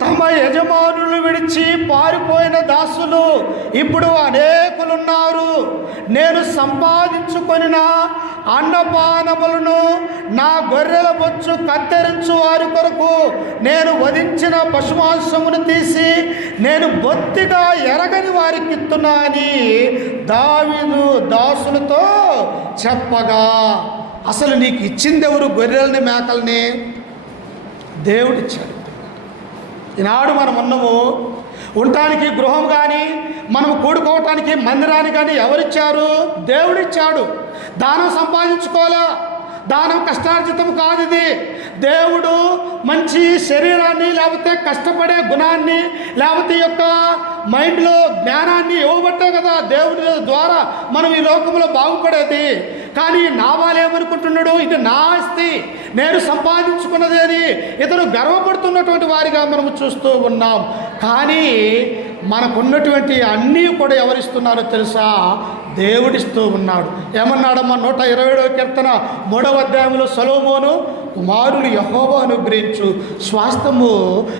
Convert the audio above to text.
తమ యజమానులు విడిచి పారిపోయిన దాసులు ఇప్పుడు అనేకులున్నారు. నేను సంపాదించుకొనిన అన్నపానములను నా గొర్రెల బొచ్చు కత్తిరించు వారి కొరకు నేను వధించిన పశుమాంసమును తీసి నేను బొత్తిగా ఎరగని వారికి ఇస్తున్నా అని దావీదు దాసులతో చెప్పగా, అసలు నీకు ఇచ్చింది ఎవరు? గొర్రెల్ని మేకల్ని దేవుడిచ్చాడు. ఈనాడు మనం ఉన్నాము, ఉండటానికి గృహం కానీ మనం కూడుకోవటానికి మందిరాన్ని కానీ ఎవరిచ్చారు? దేవుడిచ్చాడు. దానం సంపాదించుకోలే, దానం కష్టార్జితం కాదు. ఇది దేవుడు మంచి శరీరాన్ని, లేకపోతే కష్టపడే గుణాన్ని, లేకపోతే ఈ యొక్క మైండ్లో జ్ఞానాన్ని ఇవ్వబట్టే కదా దేవుడి ద్వారా మనం ఈ లోకంలో బాగుపడేది. కానీ నాబాలు ఏమనుకుంటున్నాడు? ఇది నా ఆస్తి, నేను సంపాదించుకున్నది అని ఇతను గర్వపడుతున్నటువంటి వారిగా మనం చూస్తూ ఉన్నాం. కానీ మనకున్నటువంటి అన్నీ కూడా ఎవరిస్తున్నారో తెలుసా? దేవుడిస్తూ ఉన్నాడు. ఏమన్నాడమ్మా? 127వ కీర్తన 3వ అధ్యాయంలో సొలొమోను కుమారులు యెహోవా అనుగ్రహించు స్వాస్థ్యము